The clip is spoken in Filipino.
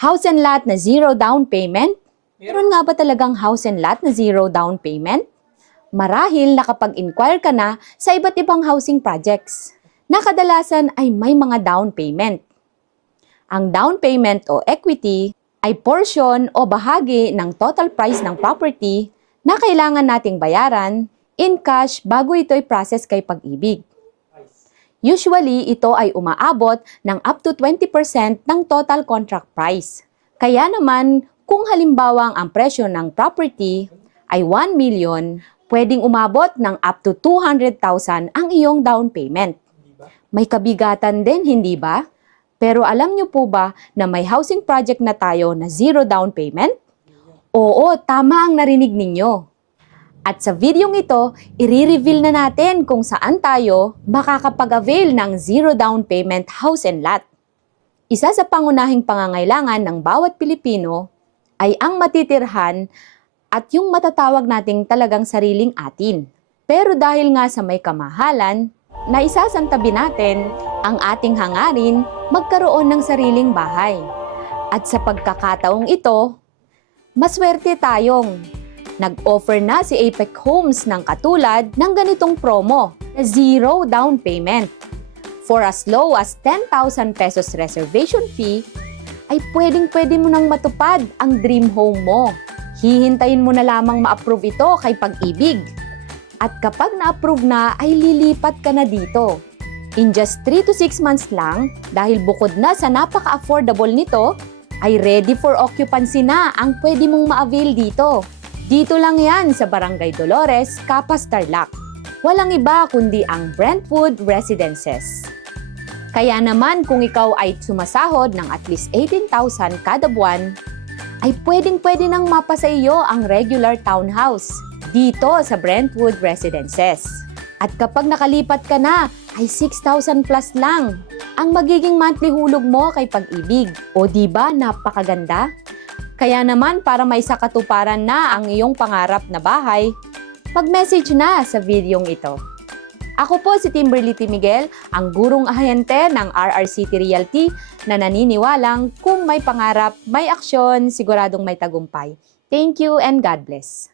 House and lot na zero down payment? Meron nga ba talagang house and lot na zero down payment? Marahil nakapag-inquire ka na sa iba't ibang housing projects na kadalasan ay may mga down payment. Ang down payment o equity ay portion o bahagi ng total price ng property na kailangan nating bayaran in cash bago ito i-process kay Pag-ibig. Usually, ito ay umaabot ng up to 20% ng total contract price. Kaya naman, kung halimbawa ang presyo ng property ay 1 million, pwedeng umabot ng up to 200,000 ang iyong down payment. May kabigatan din, hindi ba? Pero alam niyo po ba na may housing project na tayo na zero down payment? Oo, tama ang narinig ninyo. At sa videong ito, i-reveal na natin kung saan tayo makakapag-avail ng zero down payment house and lot. Isa sa pangunahing pangangailangan ng bawat Pilipino ay ang matitirhan at yung matatawag nating talagang sariling atin. Pero dahil nga sa may kamahalan, naisasantabi natin ang ating hangarin magkaroon ng sariling bahay. At sa pagkakataong ito, maswerte tayong nag-offer na si Apex Homes ng katulad ng ganitong promo na zero down payment. For as low as 10,000 pesos reservation fee, ay pwedeng-pwede mo nang matupad ang dream home mo. Hihintayin mo na lamang ma-approve ito kay Pag-ibig. At kapag na-approve na, ay lilipat ka na dito. In just 3 to 6 months lang, dahil bukod na sa napaka-affordable nito, ay ready for occupancy na ang pwede mong ma-avail dito. Dito lang yan sa Barangay Dolores, Capas, Tarlac. Walang iba kundi ang Brentwood Residences. Kaya naman kung ikaw ay sumasahod ng at least 18,000 kada buwan, ay pwedeng-pwede nang mapasa iyo ang regular townhouse dito sa Brentwood Residences. At kapag nakalipat ka na, ay 6,000 plus lang ang magiging monthly hulog mo kay Pag-ibig. O diba napakaganda? Kaya naman para may sakatuparan na ang iyong pangarap na bahay, mag-message na sa videong ito. Ako po si Timberly T. Miguel, ang gurong ahente ng RRCT Realty na naniniwalang kung may pangarap, may aksyon, siguradong may tagumpay. Thank you and God bless.